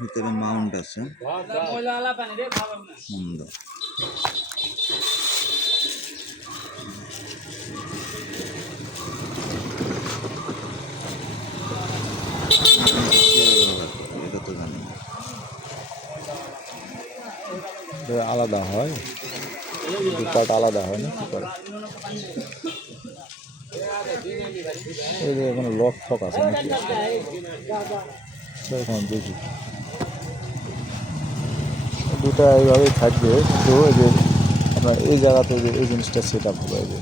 ভিতরে মাউন্ট আছে মন্দ। এটা তো জানি না, আলাদা হয়, দু পার্ট আলাদা হয় না কি করে? এই যে এখানে লক ফক আছে নাকি এখন দেখি। দুটা এইভাবেই থাকবে, কিন্তু এই যে আপনার এই জায়গাতে যে এই জিনিসটা সেট আপ হবে। এই যে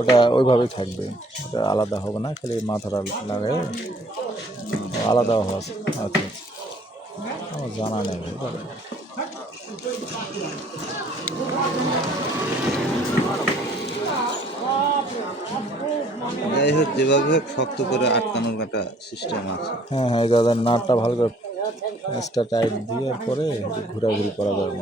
ওটা ওইভাবেই থাকবে, ওটা আলাদা হবে না, খালি মাথাটা লাগে আলাদা হওয়া। আচ্ছা আমার জানা নেই। যাই হোক, যেভাবে হোক শক্ত করে আটকানোর একটা সিস্টেম আছে। হ্যাঁ হ্যাঁ, দাদা নাটটা ভালো করে টাইট দিয়ে পরে ঘোরাঘুরি করা যাবে।